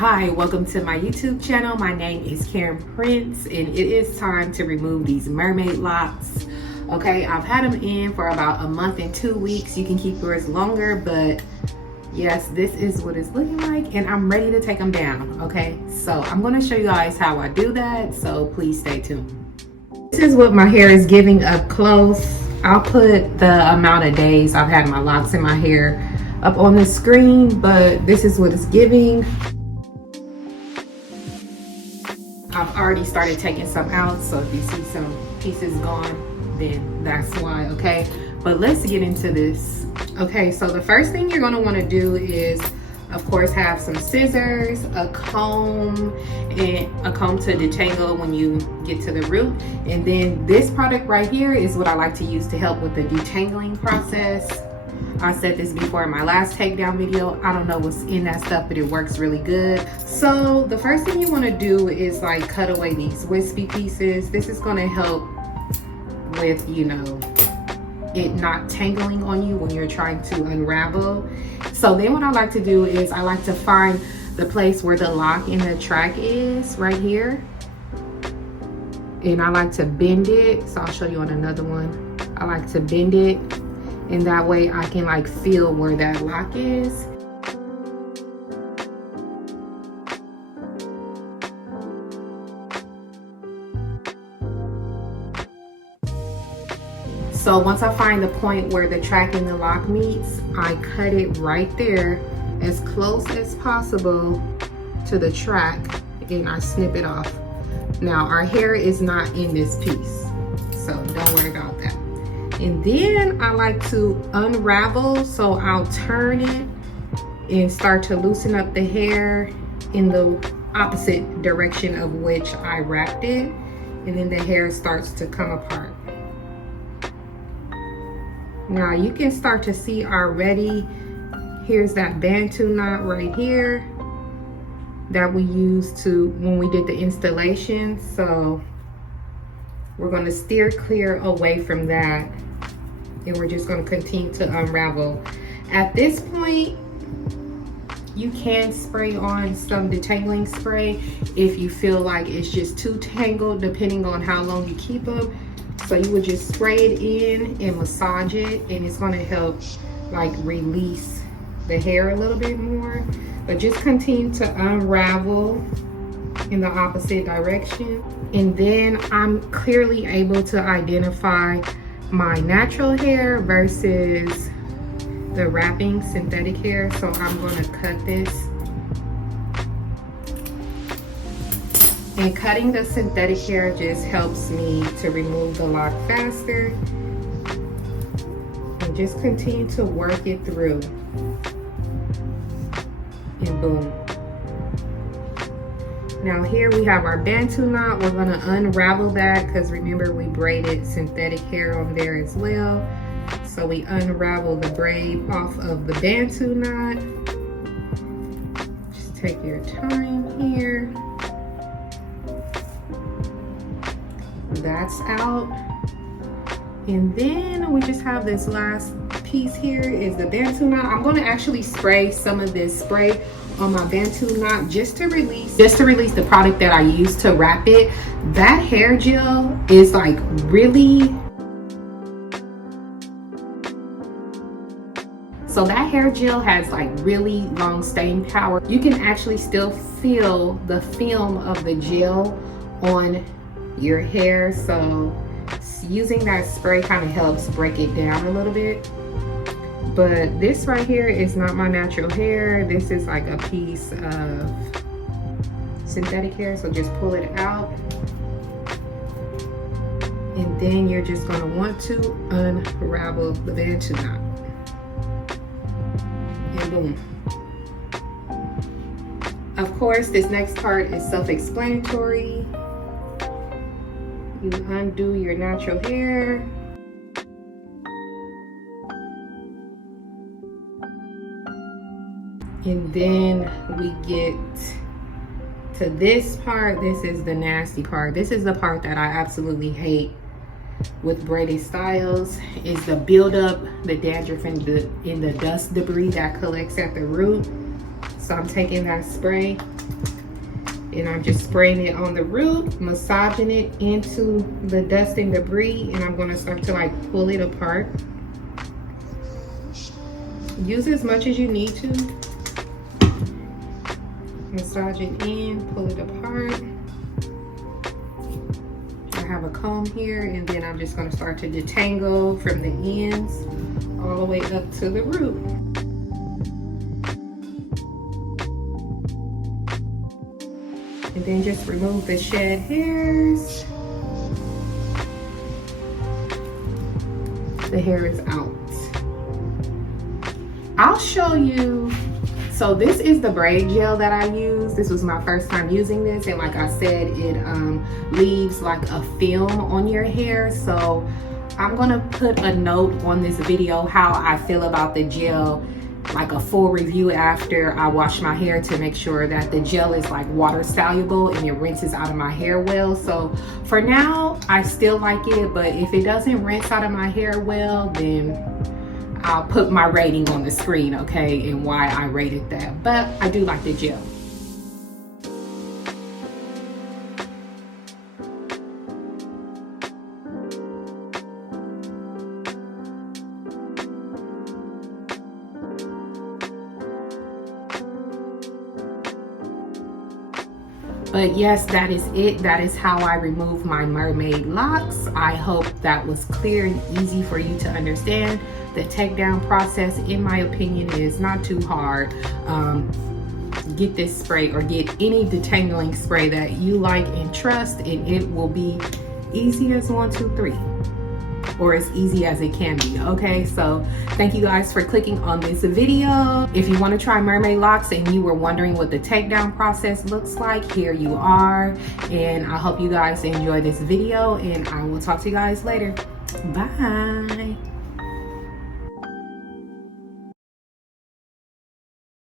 Hi, welcome to my YouTube channel. My name is Karen Prince and it is time to remove these mermaid locks. Okay, I've had them in for about a month and 2 weeks. You can keep yours longer, but yes, this is what it's looking like and I'm ready to take them down. Okay, so I'm going to show you guys how I do that, so please stay tuned. This is what my hair is giving up close. I'll put the amount of days I've had my locks in my hair up on the screen, but this is what it's giving. I've already started taking some out, so if you see some pieces gone, then that's why, okay? But let's get into this. Okay, so the first thing you're gonna wanna do is, of course, have some scissors, a comb, and a comb to detangle when you get to the root. And then this product right here is what I like to use to help with the detangling process. I said this before in my last takedown video. I don't know what's in that stuff, but it works really good. So the first thing you want to do is like cut away these wispy pieces. This is going to help with, you know, it not tangling on you when you're trying to unravel. So then what I like to do is I like to find the place where the lock in the track is right here. And I like to bend it. So I'll show you on another one. I like to bend it. And that way I can like feel where that lock is. So once I find the point where the track and the lock meets, I cut it right there as close as possible to the track and I snip it off. Now our hair is not in this piece, so don't worry about that. And then I like to unravel, so I'll turn it and start to loosen up the hair in the opposite direction of which I wrapped it. And then the hair starts to come apart. Now you can start to see already, here's that Bantu knot right here that we used to when we did the installation. So we're gonna steer clear away from that. And we're just going to continue to unravel. At this point, you can spray on some detangling spray if you feel like it's just too tangled, depending on how long you keep them. So you would just spray it in and massage it, and it's going to help like release the hair a little bit more. But just continue to unravel in the opposite direction. And then I'm clearly able to identify my natural hair versus the wrapping synthetic hair. So I'm going to cut this. And cutting the synthetic hair just helps me to remove the lock faster. And just continue to work it through. And boom. Now here we have our Bantu knot. We're gonna unravel that because remember we braided synthetic hair on there as well. So we unravel the braid off of the Bantu knot. Just take your time here. That's out. And then we just have this last piece here is the Bantu knot. I'm gonna actually spray some of this spray on my Bantu knot just to release the product that I use to wrap it. That hair gel is like really, so that hair gel has like really long staying power. You can actually still feel the film of the gel on your hair, so using that spray kind of helps break it down a little bit. But this right here is not my natural hair. This is like a piece of synthetic hair, so just pull it out. And then you're just gonna want to unravel the Bantu knot. And boom. Of course, this next part is self-explanatory. You undo your natural hair. And then we get to this part. This is the nasty part. This is the part that I absolutely hate with braided styles, is the buildup, the dandruff, and the dust debris that collects at the root. So I'm taking that spray And I'm just spraying it on the root, massaging it into the dust and debris, and I'm gonna start to like pull it apart. Use as much as you need to. Massage it in, pull it apart. I have a comb here, and then I'm just gonna start to detangle from the ends all the way up to the root. And then just remove the shed hairs. The hair is out. I'll show you. So this is the braid gel that I use. This was my first time using this, and like I said, it leaves like a film on your hair. So I'm gonna put a note on this video how I feel about the gel, like a full review after I wash my hair, to make sure that the gel is like water soluble and it rinses out of my hair well. So for now, I still like it, but if it doesn't rinse out of my hair well, then I'll put my rating on the screen, okay, and why I rated that. But I do like the gel. But yes, that is it. That is how I remove my mermaid locks. I hope that was clear and easy for you to understand. The takedown process, in my opinion, is not too hard. Get this spray or get any detangling spray that you like and trust, and it will be easy as 1, 2, 3. Or as easy as it can be, okay? So thank you guys for clicking on this video. If you want to try mermaid locks and you were wondering what the takedown process looks like, here you are. And I hope you guys enjoy this video, and I will talk to you guys later. Bye.